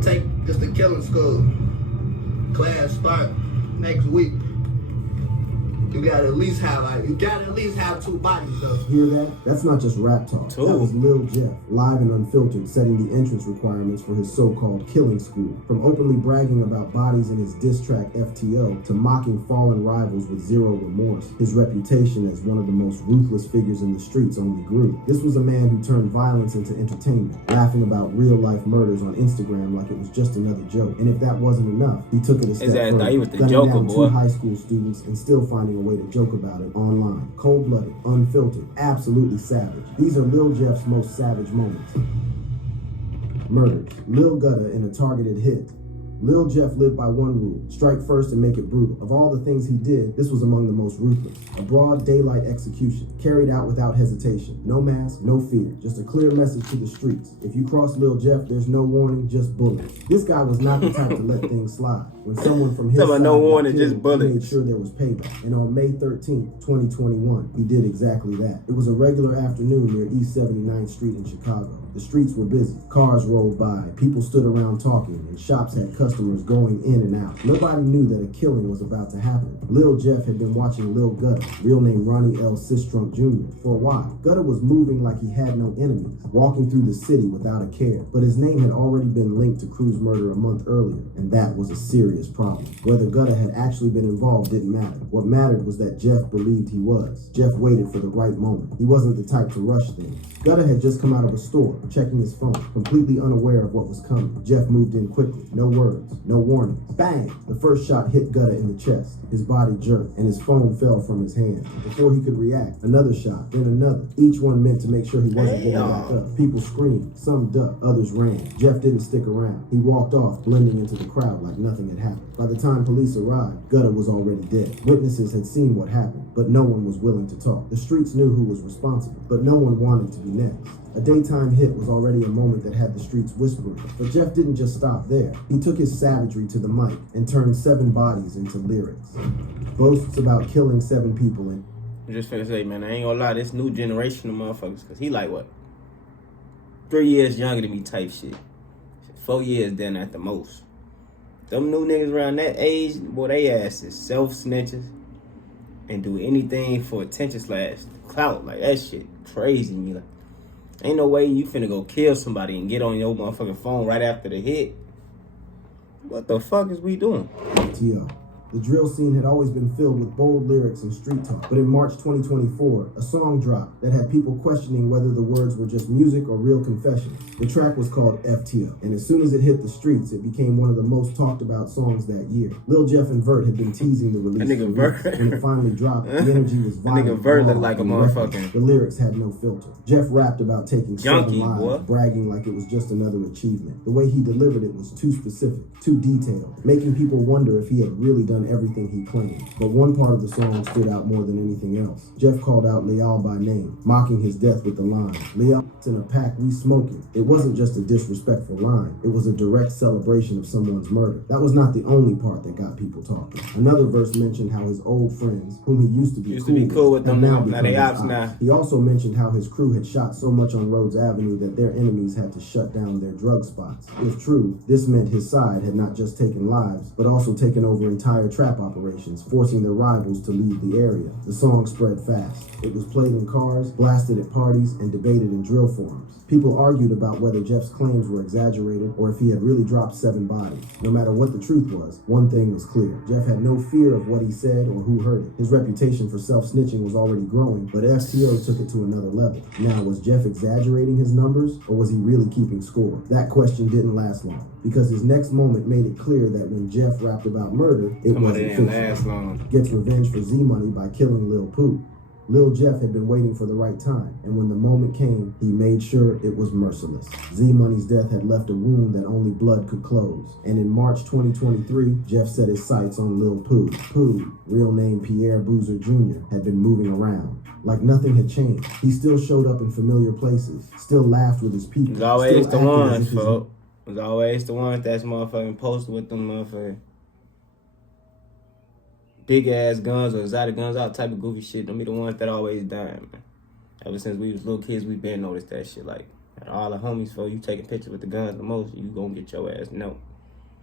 gonna take this to killing school. Class start next week. You gotta at least have 2 bodies though. Hear that? That's not just rap talk. Two. That was Lil Jeff, live and unfiltered, setting the entrance requirements for his so-called killing school. From openly bragging about bodies in his diss track FTO to mocking fallen rivals with zero remorse, his reputation as one of the most ruthless figures in the streets only grew. This was a man who turned violence into entertainment, laughing about real-life murders on Instagram like it was just another joke. And if that wasn't enough, he took it a step further, He was the gunning Joker, down boy. 2 high school students and still finding a way to joke about it online. Cold-blooded, unfiltered, absolutely savage. These are Lil Jeff's most savage moments. Murders. Lil Gutta in a targeted hit. Lil Jeff lived by one rule: strike first and make it brutal. Of all the things he did, this was among the most ruthless. A broad daylight execution, carried out without hesitation. No mask, no fear, just a clear message to the streets. If you cross Lil Jeff, there's no warning, just bullets. This guy was not the type to let things slide. When someone from his side no got warning, killed, just bullets. he made sure there was payback. And on May 13th, 2021, he did exactly that. It was a regular afternoon near East 79th Street in Chicago. The streets were busy. Cars rolled by, people stood around talking, and shops had customers going in and out. Nobody knew that a killing was about to happen. Lil Jeff had been watching Lil Gutta, real name Ronnie L. Sistrunk Jr., for a while. Gutta was moving like he had no enemies, walking through the city without a care. But his name had already been linked to Cruz murder a month earlier, and that was a serious problem. Whether Gutta had actually been involved didn't matter. What mattered was that Jeff believed he was. Jeff waited for the right moment. He wasn't the type to rush things. Gutta had just come out of a store, checking his phone, completely unaware of what was coming. Jeff moved in quickly. No words, no warning. Bang! The first shot hit Gutta in the chest. His body jerked, and his phone fell from his hand. Before he could react, another shot, then another. Each one meant to make sure he wasn't getting back up. People screamed, some ducked, others ran. Jeff didn't stick around. He walked off, blending into the crowd like nothing had happened. By the time police arrived, Gutta was already dead. Witnesses had seen what happened, but no one was willing to talk. The streets knew who was responsible, but no one wanted to be next. A daytime hit was already a moment that had the streets whispering. But Jeff didn't just stop there. He took his savagery to the mic and turned 7 bodies into lyrics. Boasts about killing 7 people and I'm just finna say, man, I ain't gonna lie, this new generation of motherfuckers, cause he like what? 3 years younger than me type shit. 4 years then at the most. Them new niggas around that age, boy, they ass is self-snitches and do anything for attention / clout. Like, that shit crazy to me. Like, ain't no way you finna go kill somebody and get on your motherfucking phone right after the hit. What the fuck is we doing? T.O. The drill scene had always been filled with bold lyrics and street talk, but in March 2024, a song dropped that had people questioning whether the words were just music or real confessions. The track was called FTO, and as soon as it hit the streets, it became one of the most talked about songs that year. Lil Jeff and Vert had been teasing the release. That nigga Vert. When it finally dropped, the energy was violent. That nigga Vert looked raw, like a and motherfucking reckless. The lyrics had no filter. Jeff rapped about taking 7 junkie, lives, boy. bragging like it was just another achievement. The way he delivered it was too specific, too detailed, making people wonder if he had really done everything he claimed. But one part of the song stood out more than anything else. Jeff called out Leal by name, mocking his death with the line, "Leal, in a pack, we smoking." It wasn't just a disrespectful line. It was a direct celebration of someone's murder. That was not the only part that got people talking. Another verse mentioned how his old friends, whom he used to be cool with, them, now they become ops now. He also mentioned how his crew had shot so much on Rhodes Avenue that their enemies had to shut down their drug spots. If true, this meant his side had not just taken lives, but also taken over entire trap operations, forcing their rivals to leave the area. The song spread fast. It was played in cars, blasted at parties, and debated in drill forums. People argued about whether Jeff's claims were exaggerated or if he had really dropped 7 bodies. No matter what the truth was, one thing was clear. Jeff had no fear of what he said or who heard it. His reputation for self-snitching was already growing, but FTO took it to another level. Now, was Jeff exaggerating his numbers, or was he really keeping score? That question didn't last long, because his next moment made it clear that when Jeff rapped about murder, it wasn't fiction. Gets revenge for Z-Money by killing Lil Pooh. Lil Jeff had been waiting for the right time, and when the moment came, he made sure it was merciless. Z-Money's death had left a wound that only blood could close, and in March 2023, Jeff set his sights on Lil Pooh. Pooh, real name Pierre Boozer Jr., had been moving around. Like nothing had changed. He still showed up in familiar places, still laughed with his people. It's always the ones, folks. It's always the ones that's motherfucking posted with them motherfucking big ass guns or exotic guns, all type of goofy shit. Them be the ones that always die, man. Ever since we was little kids, we been noticed that shit. Like, Out of all the homies, for you taking pictures with the guns the most, you gonna get your ass no.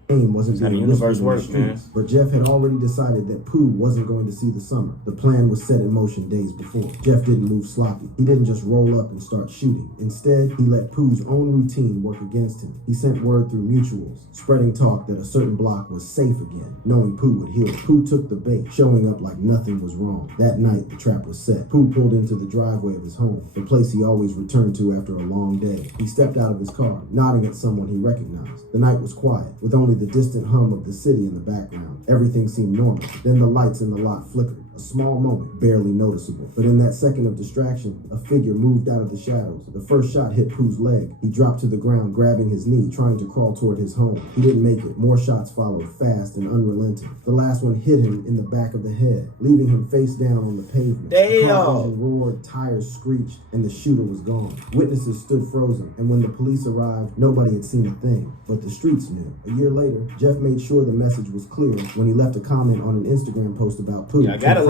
Name wasn't That's how the being universe whispered in the works, man. streets, but Jeff had already decided that Pooh wasn't going to see the summer. The plan was set in motion days before. Jeff didn't move sloppy. He didn't just roll up and start shooting. Instead, he let Pooh's own routine work against him. He sent word through mutuals, spreading talk that a certain block was safe again, knowing Pooh would hear it. Pooh took the bait, showing up like nothing was wrong. That night, the trap was set. Pooh pulled into the driveway of his home, the place he always returned to after a long day. He stepped out of his car, nodding at someone he recognized. The night was quiet, with only the distant hum of the city in the background. Everything seemed normal. Then the lights in the lot flickered. A small moment, barely noticeable. But in that second of distraction, a figure moved out of the shadows. The first shot hit Pooh's leg. He dropped to the ground, grabbing his knee, trying to crawl toward his home. He didn't make it. More shots followed, fast and unrelenting. The last one hit him in the back of the head, leaving him face down on the pavement. The car engine roared, tires screeched, and the shooter was gone. Witnesses stood frozen, and when the police arrived, nobody had seen a thing. But the streets knew. A year later, Jeff made sure the message was clear when he left a comment on an Instagram post about Pooh. Yeah, I gotta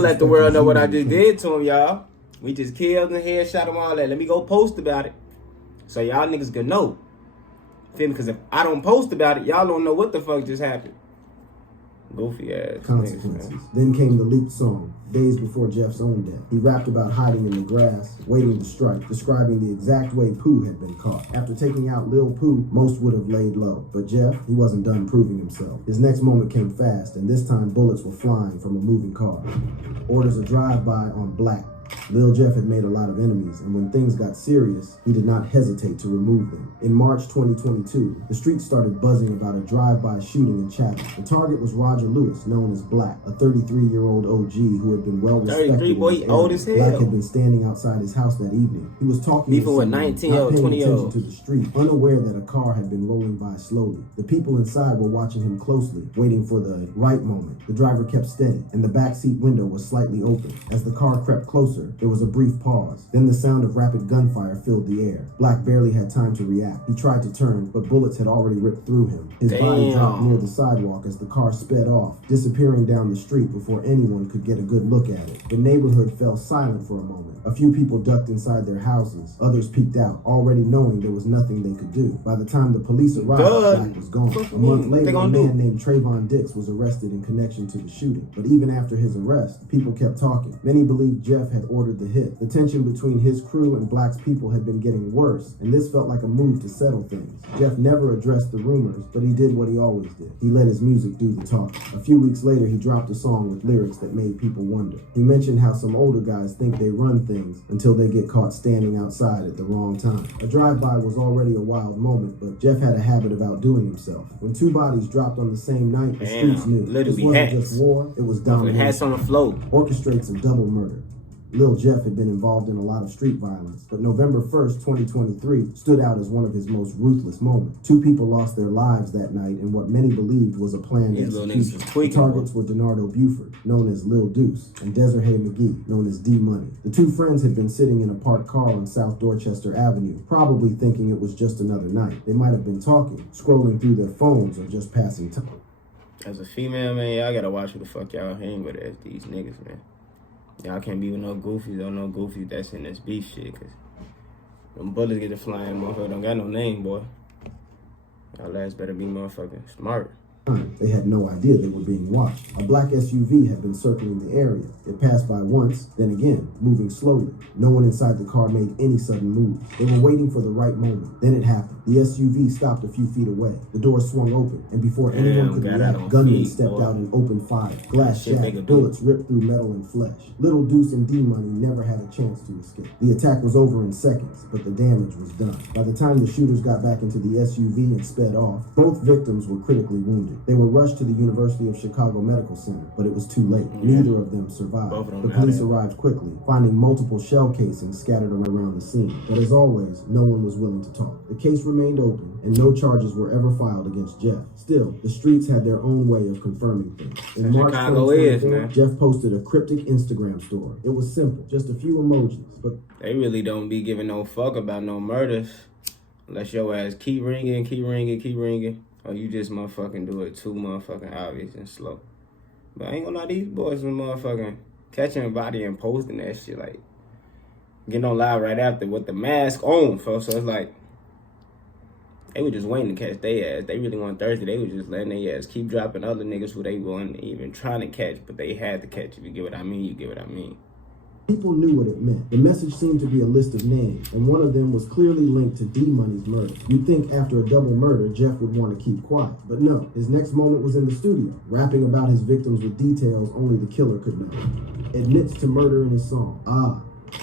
let the world know what I just did to him, y'all. We just killed him, headshot him, all that. Let me go post about it, so y'all niggas can know. Feel me? Because if I don't post about it, y'all don't know what the fuck just happened. Goofy ass consequences. niggas, Then came the leaked song, days before Jeff's own death. He rapped about hiding in the grass, waiting to strike, describing the exact way Pooh had been caught. After taking out Lil Pooh, most would have laid low. But Jeff, he wasn't done proving himself. His next moment came fast, and this time bullets were flying from a moving car. Orders a drive-by on Black. Lil Jeff had made a lot of enemies, and when things got serious, he did not hesitate to remove them. In March 2022, the streets started buzzing about a drive-by shooting in Chatham. The target was Roger Lewis, known as Black, a 33-year-old OG who had been well respected. 33, boy, in his old area. as hell. Black had been standing outside his house that evening. He was talking to Beefing with someone, 19 not or paying 20 attention olds. to the street, unaware that a car had been rolling by slowly. The people inside were watching him closely, waiting for the right moment. The driver kept steady, and the backseat window was slightly open. As the car crept closer, there was a brief pause. Then the sound of rapid gunfire filled the air. Black barely had time to react. He tried to turn, but bullets had already ripped through him. His body dropped near the sidewalk as the car sped off, disappearing down the street before anyone could get a good look at it. The neighborhood fell silent for a moment. A few people ducked inside their houses. Others peeked out, already knowing there was nothing they could do. By the time the police arrived, Black was gone. A month later, a man named Trayvon Dix was arrested in connection to the shooting. But even after his arrest, people kept talking. Many believed Jeff had ordered the hit. The tension between his crew and Black's people had been getting worse, and this felt like a move to settle things. Jeff never addressed the rumors, but he did what he always did. He let his music do the talking. A few weeks later, he dropped a song with lyrics that made people wonder. He mentioned how some older guys think they run things until they get caught standing outside at the wrong time. A drive-by was already a wild moment, but Jeff had a habit of outdoing himself. When two bodies dropped on the same night, the streets knew. This wasn't just war, it was domination. Hats on the floor. Orchestrates of double murder. Lil Jeff had been involved in a lot of street violence, but November 1st, 2023 stood out as one of his most ruthless moments. Two people lost their lives that night in what many believed was a planned execution. The targets were Denardo Buford, known as Lil Deuce, and Desiree McGee, known as D-Money. The two friends had been sitting in a parked car on South Dorchester Avenue, probably thinking it was just another night. They might have been talking, scrolling through their phones, or just passing time. As a female, man, y'all gotta watch who the fuck y'all hang with as these niggas, man. Y'all can't be with no goofies or no goofies that's in this beef shit, cause them bullets get to flying, motherfucker don't got no name, boy. Y'all ass better be motherfucking smart. They had no idea they were being watched. A black SUV had been circling the area. It passed by once, then again, moving slowly. No one inside the car made any sudden move. They were waiting for the right moment. Then it happened. The SUV stopped a few feet away. The door swung open, and before anyone could react, gunmen stepped out and opened fire. Glass shattered, bullets ripped through metal and flesh. Little Deuce and D-Money never had a chance to escape. The attack was over in seconds, but the damage was done. By the time the shooters got back into the SUV and sped off, both victims were critically wounded. They were rushed to the University of Chicago Medical Center, but it was too late. Neither of them survived. The police arrived quickly, finding multiple shell casings scattered around the scene. But as always, no one was willing to talk. The case remained open, and no charges were ever filed against Jeff. Still, the streets had their own way of confirming things. In March 2024, Jeff posted a cryptic Instagram story. It was simple, just a few emojis, but they really don't be giving no fuck about no murders unless your ass keep ringing. Or you just motherfucking do it too motherfucking obvious and slow. But I ain't gonna lie, these boys are motherfucking catching a body and posting that shit like, getting on live right after with the mask on, folks. So it's like they were just waiting to catch their ass. They really on Thursday. They was just letting their ass keep dropping other niggas who they weren't even trying to catch, but they had to catch. If you get what I mean, you get what I mean. People knew what it meant. The message seemed to be a list of names, and one of them was clearly linked to D-Money's murder. You'd think after a double murder, Jeff would want to keep quiet. But no, his next moment was in the studio, rapping about his victims with details only the killer could know. Admits to murder in his song, Ah.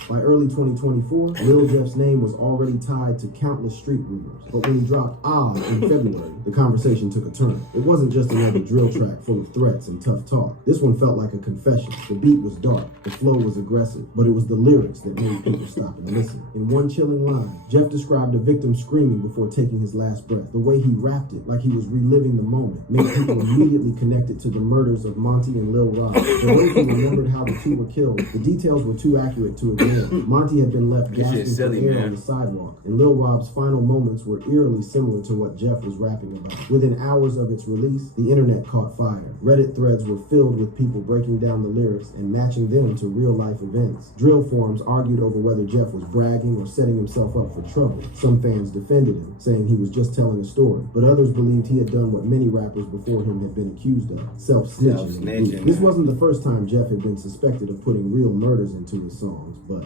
By early 2024, Lil Jeff's name was already tied to countless street rumors. But when he dropped Ah in February, the conversation took a turn. It wasn't just another drill track full of threats and tough talk. This one felt like a confession. The beat was dark, the flow was aggressive, but it was the lyrics that made people stop and listen. In one chilling line, Jeff described a victim screaming before taking his last breath. The way he rapped it, like he was reliving the moment, made people immediately connect it to the murders of Monty and Lil Rob. The way he remembered how the two were killed, the details were too accurate to ignore. Monty had been left gasping for air on the sidewalk, and Lil Rob's final moments were eerily similar to what Jeff was rapping about. Within hours of its release, the internet caught fire. Reddit threads were filled with people breaking down the lyrics and matching them to real-life events. Drill forums argued over whether Jeff was bragging or setting himself up for trouble. Some fans defended him, saying he was just telling a story, but others believed he had done what many rappers before him had been accused of, self-snitching. This wasn't the first time Jeff had been suspected of putting real murders into his songs, but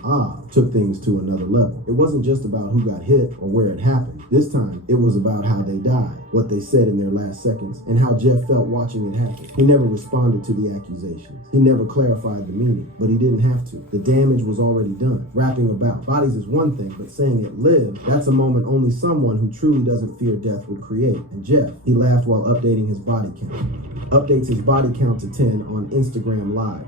took things to another level. It wasn't just about who got hit or where it happened. This time, it was about how they died, what they said in their last seconds, and how Jeff felt watching it happen. He never responded to the accusations. He never clarified the meaning, but he didn't have to. The damage was already done. Rapping about bodies is one thing, but saying it lived, that's a moment only someone who truly doesn't fear death would create. And Jeff, he laughed while updating his body count. Updates his body count to 10 on Instagram Live.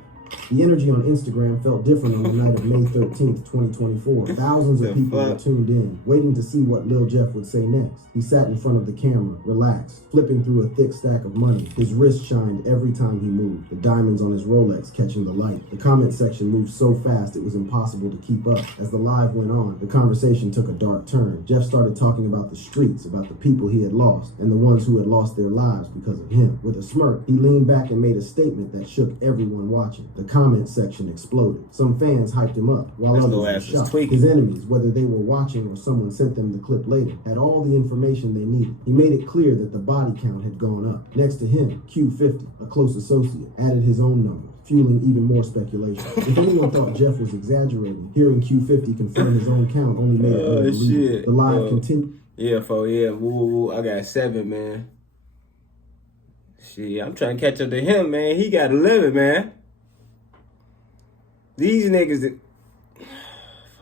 The energy on Instagram felt different on the night of May 13th, 2024. Thousands of people were tuned in, waiting to see what Lil Jeff would say next. He sat in front of the camera, relaxed, flipping through a thick stack of money. His wrist shined every time he moved, the diamonds on his Rolex catching the light. The comment section moved so fast it was impossible to keep up. As the live went on, the conversation took a dark turn. Jeff started talking about the streets, about the people he had lost, and the ones who had lost their lives because of him. With a smirk, he leaned back and made a statement that shook everyone watching. The comment section exploded. Some fans hyped him up, while others were shocked. His enemies, whether they were watching or someone sent them the clip later, had all the information they needed. He made it clear that the body count had gone up. Next to him, Q50, a close associate, added his own numbers, fueling even more speculation. If anyone thought Jeff was exaggerating, hearing Q50 confirm his own count only made it unbelievable. The live continued. Yeah, woo, I got 7, man. Shit, I'm trying to catch up to him, man. He got 11, man. These niggas,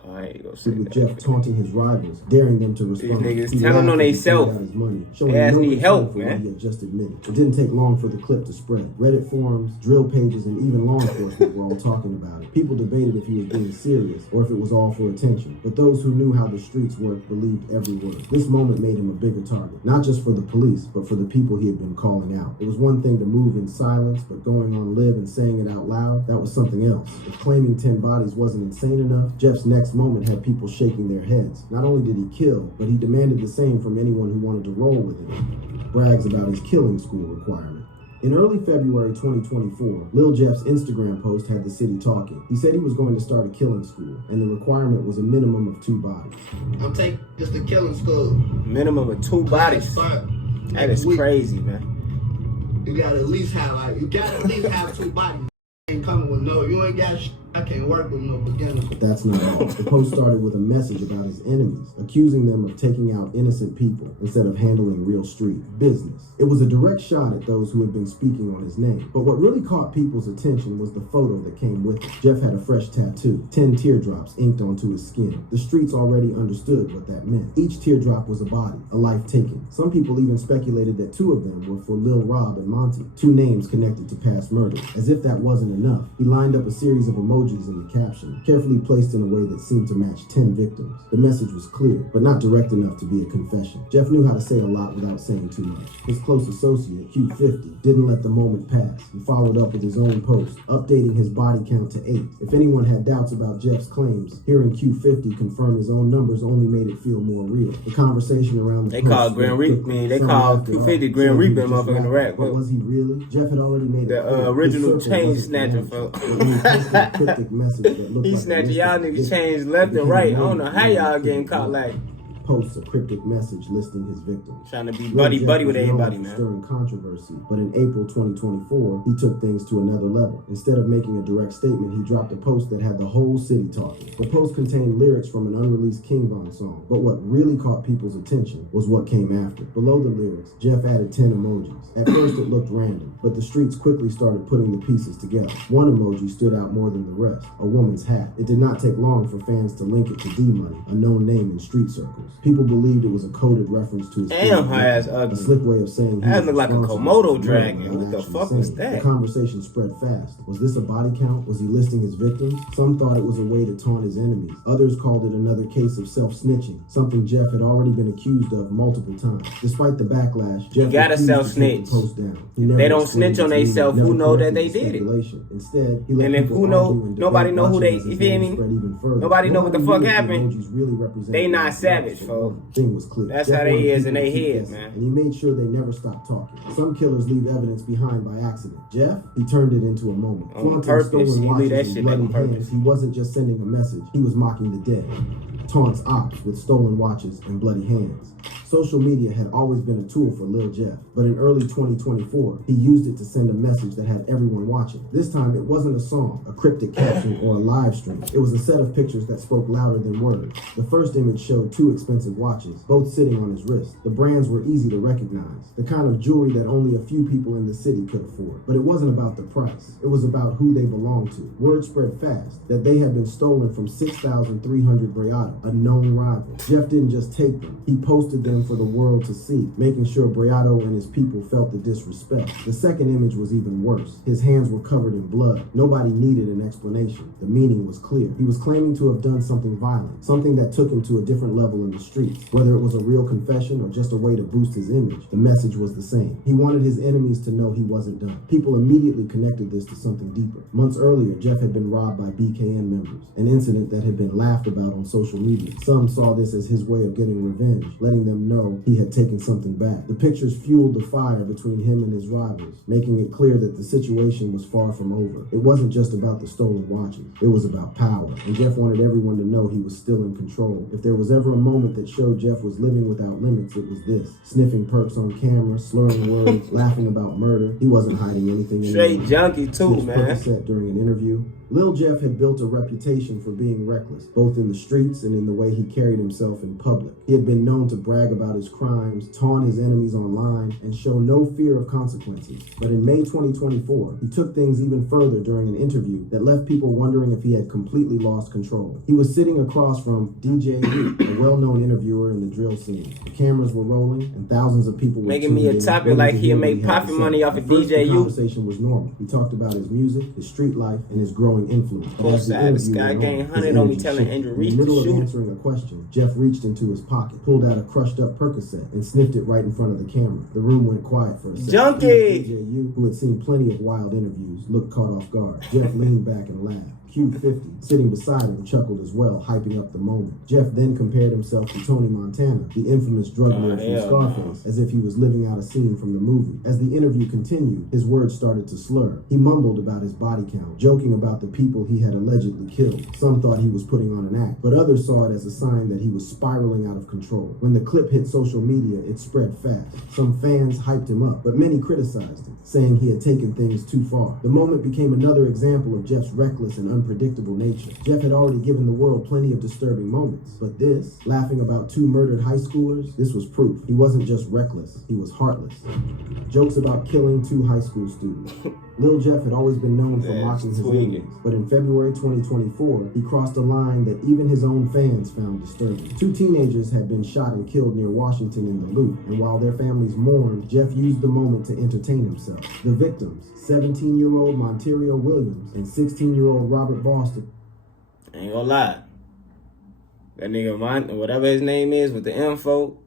I ain't gonna say with that. Jeff taunting his rivals, daring them to respond. These niggas telling on themselves. They ask me help, man. He had just admitted. It didn't take long for the clip to spread. Reddit forums, drill pages, and even law enforcement were all talking about it. People debated if he was being serious or if it was all for attention. But those who knew how the streets worked believed every word. This moment made him a bigger target, not just for the police, but for the people he had been calling out. It was one thing to move in silence, but going on live and saying it out loud, that was something else. If claiming 10 bodies wasn't insane enough, Jeff's next moment had people shaking their heads. Not only did he kill, but he demanded the same from anyone who wanted to roll with him. Brags about his killing school requirement. In early February 2024, Lil Jeff's Instagram post had the city talking. He said he was going to start a killing school, and the requirement was a minimum of 2 bodies. I'm taking just a killing school. Minimum of 2 bodies. That is crazy, man. You gotta at least have 2 bodies. Ain't coming with you ain't got I can't work with no beginners. But that's not all. The post started with a message about his enemies, accusing them of taking out innocent people instead of handling real street business. It was a direct shot at those who had been speaking on his name. But what really caught people's attention was the photo that came with it. Jeff had a fresh tattoo, 10 teardrops inked onto his skin. The streets already understood what that meant. Each teardrop was a body, a life taken. Some people even speculated that 2 of them were for Lil Rob and Monty, 2 names connected to past murders. As if that wasn't enough, he lined up a series of emojis in the caption, carefully placed in a way that seemed to match 10 victims. The message was clear, but not direct enough to be a confession. Jeff knew how to say a lot without saying too much. His close associate, Q50, didn't let the moment pass. He followed up with his own post, updating his body count to 8. If anyone had doubts about Jeff's claims, hearing Q50 confirm his own numbers only made it feel more real. The conversation around the They call Grand Reaper, they call Q50 Grand Reaper motherfucker in the rap. But was he really? Jeff had already made the original chain snatcher, folks. cryptic message that looked He like a snatching list y'all of niggas victims. chains left It and became right. I a don't know moment how when y'all Lil getting Jeff caught like posts a cryptic message listing his victims. trying to be Lil buddy Jeff buddy with was known everybody, for man. stirring controversy, but in April 2024, he took things to another level. Instead of making a direct statement, he dropped a post that had the whole city talking. The post contained lyrics from an unreleased King Von song, but what really caught people's attention was what came after. Below the lyrics, Jeff added 10 emojis. At first it looked random, but the streets quickly started putting the pieces together. One emoji stood out more than the rest, a woman's hat. It did not take long for fans to link it to D-Money, a known name in street circles. People believed it was a coded reference to his Damn, favorite her ass victim, a ugly. slick way of saying he That was look like a responsible Komodo for the murder dragon. without What the actually fuck was saying it. that? The conversation spread fast. Was this a body count? Was he listing his victims? Some thought it was a way to taunt his enemies. Others called it another case of self-snitching, something Jeff had already been accused of multiple times. Despite the backlash, Jeff gotta refused to self-snitch. take the post down. He If never they don't explained snitch on its meaning, theyself, never who know that corrected they the did it? speculation. Instead, he let And if people who know- argue and nobody debate, know who watching they- as his you feel name me? spread even further. Nobody know what the fuck knew if happened. emojis really represented They not Jeff savage, Jeff. folks. Thing was clear. That's Jeff how they wanted is in people they to keep head, guessing, man. and he made sure they never stopped talking. Some killers leave evidence behind by accident. Jeff, he turned it into a moment. On Flaunting purpose. stolen He leave watches that and shit back bloody on purpose. hands, he wasn't just sending a message, he was mocking the dead. Taunts ops with stolen watches and bloody hands. Social media had always been a tool for Lil Jeff, but in early 2024, he used it to send a message that had everyone watching. This time, it wasn't a song, a cryptic caption, or a live stream. It was a set of pictures that spoke louder than words. The first image showed two expensive watches, both sitting on his wrist. The brands were easy to recognize, the kind of jewelry that only a few people in the city could afford. But it wasn't about the price. It was about who they belonged to. Word spread fast that they had been stolen from 6,300 Breado, a known rival. Jeff didn't just take them, he posted them for the world to see, making sure Breado and his people felt the disrespect. The second image was even worse. His hands were covered in blood. Nobody needed an explanation. The meaning was clear. He was claiming to have done something violent, something that took him to a different level in the streets. Whether it was a real confession or just a way to boost his image, the message was the same. He wanted his enemies to know he wasn't done. People immediately connected this to something deeper. Months earlier, Jeff had been robbed by BKN members, an incident that had been laughed about on social media. Some saw this as his way of getting revenge, letting them know he had taken something back. The pictures fueled the fire between him and his rivals, making it clear that the situation was far from over. It wasn't just about the stolen watches, it was about power, and Jeff wanted everyone to know he was still in control. If there was ever a moment that showed Jeff was living without limits, it was this. Sniffing perks on camera, slurring words, laughing about murder. He wasn't hiding anything Straight anymore. junkie too, Sniffed man. Percocet during an interview. Lil Jeff had built a reputation for being reckless, both in the streets and in the way he carried himself in public. He had been known to brag about his crimes, taunt his enemies online, and show no fear of consequences. But in May 2024, he took things even further during an interview that left people wondering if he had completely lost control. He was sitting across from DJ U, a well-known interviewer in the drill scene. The cameras were rolling, and thousands of people were Making me tuned a in, topic waiting like to he'll hear what make he had to profit say. money off At of first, DJ the U. conversation was normal. He talked about his music, his street life, and his growing influence. But Both as the sides, interview Sky went Gang on, 100 his on me energy telling shifted. Andrew In Reese the to middle of shoot. answering a question, Jeff reached into his pocket, pulled out a crushed up Percocet, and sniffed it right in front of the camera. The room went quiet for a second. Junkie! DJ U, who had seen plenty of wild interviews, looked caught off guard. Jeff leaned back and laughed. Q50, sitting beside him, chuckled as well, hyping up the moment. Jeff then compared himself to Tony Montana, the infamous drug lord from hell Scarface, as if he was living out a scene from the movie. As the interview continued, his words started to slur. He mumbled about his body count, joking about the people he had allegedly killed. Some thought he was putting on an act, but others saw it as a sign that he was spiraling out of control. When the clip hit social media, it spread fast. Some fans hyped him up, but many criticized him, saying he had taken things too far. The moment became another example of Jeff's reckless and unpredictable nature. Jeff had already given the world plenty of disturbing moments, but this, laughing about two murdered high schoolers, this was proof. He wasn't just reckless, he was heartless. Jokes about killing two high school students. Lil Jeff had always been known for mocking his tweaking. enemies, but in February 2024, he crossed a line that even his own fans found disturbing. Two teenagers had been shot and killed near Washington in the Loop, and while their families mourned, Jeff used the moment to entertain himself. The victims, 17-year-old Monterio Williams and 16-year-old Robert Boston. I ain't gonna lie. That nigga, whatever his name is with the info,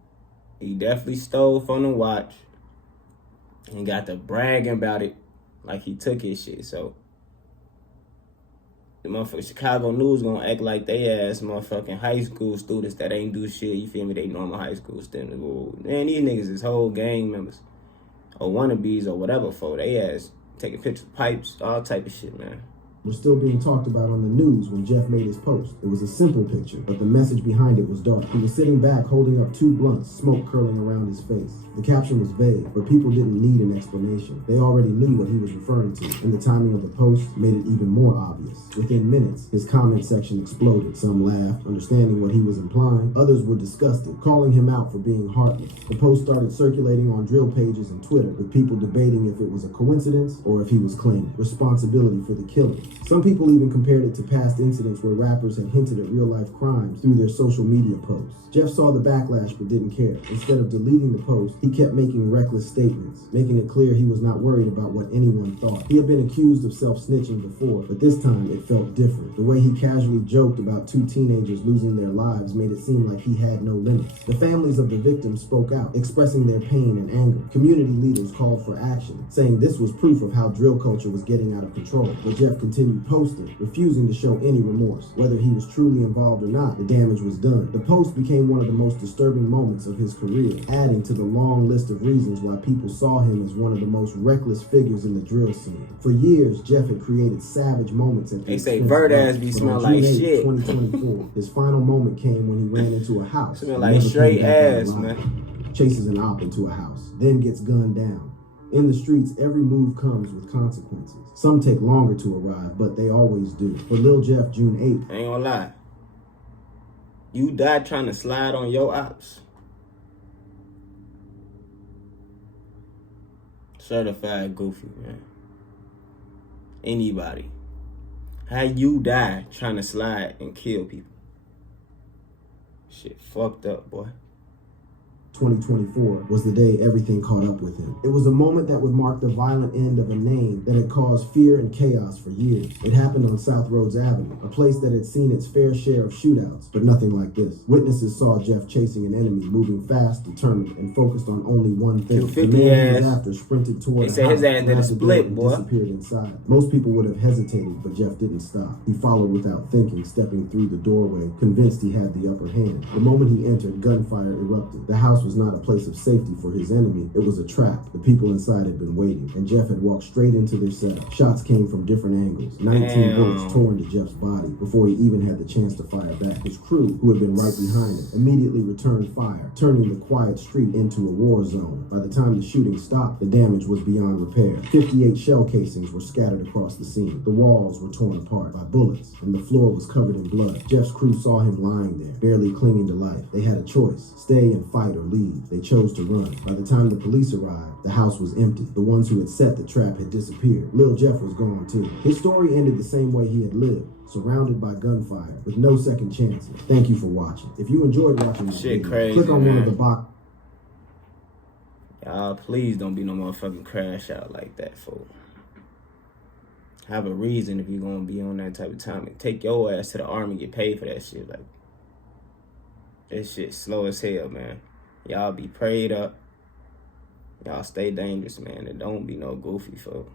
he definitely stole from the watch and got to bragging about it like he took his shit. So the motherfucking Chicago News gonna act like they ass motherfucking high school students that ain't do shit. You feel me? They normal high school students. Man, these niggas is whole gang members or wannabes or whatever for. They ass taking pictures of pipes, all type of shit, man. were still being talked about on the news when Jeff made his post. It was a simple picture, but the message behind it was dark. He was sitting back holding up 2 blunts, smoke curling around his face. The caption was vague, but people didn't need an explanation. They already knew what he was referring to, and the timing of the post made it even more obvious. Within minutes, his comment section exploded. Some laughed, understanding what he was implying. Others were disgusted, calling him out for being heartless. The post started circulating on drill pages and Twitter, with people debating if it was a coincidence or if he was claiming responsibility for the killing. Some people even compared it to past incidents where rappers had hinted at real-life crimes through their social media posts. Jeff saw the backlash but didn't care. Instead of deleting the post, he kept making reckless statements, making it clear he was not worried about what anyone thought. He had been accused of self-snitching before, but this time it felt different. The way he casually joked about 2 teenagers losing their lives made it seem like he had no limits. The families of the victims spoke out, expressing their pain and anger. Community leaders called for action, saying this was proof of how drill culture was getting out of control. But Jeff continued posting, refusing to show any remorse. Whether he was truly involved or not, the damage was done. The post became one of the most disturbing moments of his career, adding to the long list of reasons why people saw him as one of the most reckless figures in the drill scene. For years, Jeff had created savage moments at the They say expense bird of ass others. be But smell on like June 8th, shit. 2024, his final moment came when he ran into a house. Smell and like never came straight back out ass, alive. man. Chases an op into a house, then gets gunned down. In the streets, every move comes with consequences. Some take longer to arrive, but they always do. For Lil Jeff, June 8th, I ain't gonna lie. You died trying to slide on your ops. Certified goofy, man. Anybody. How you die trying to slide and kill people? Shit fucked up, boy. 2024 was the day everything caught up with him. It was a moment that would mark the violent end of a name that had caused fear and chaos for years. It happened on South Rhodes Avenue, a place that had seen its fair share of shootouts, but nothing like this. Witnesses saw Jeff chasing an enemy, moving fast, determined, and focused on only one thing. The 250 man he was ass. after sprinted toward They the said his house, ass did a grabbed the split, door, and boy. disappeared inside. Most people would have hesitated, but Jeff didn't stop. He followed without thinking, stepping through the doorway, convinced he had the upper hand. The moment he entered, gunfire erupted. The house was not a place of safety for his enemy. It was a trap. The people inside had been waiting, and Jeff had walked straight into their setup. Shots came from different angles. 19 bullets tore into Jeff's body before he even had the chance to fire back. His crew, who had been right behind him, immediately returned fire, turning the quiet street into a war zone. By the time the shooting stopped, the damage was beyond repair. 58 shell casings were scattered across the scene. The walls were torn apart by bullets, and the floor was covered in blood. Jeff's crew saw him lying there, barely clinging to life. They had a choice: stay and fight or leave. They chose to run. By the time the police arrived, the house was empty. The ones who had set the trap had disappeared. Lil Jeff was gone too. His story ended the same way he had lived, surrounded by gunfire, with no second chances. Thank you for watching. If you enjoyed watching this Shit video, crazy, click on one of man. the box. Y'all, please don't be no motherfucking crash out like that, fool. Have a reason if you're gonna be on that type of time. And take your ass to the army and get paid for that shit. Like, this shit slow as hell, man. Y'all be prayed up. Y'all stay dangerous, man. And don't be no goofy, fool.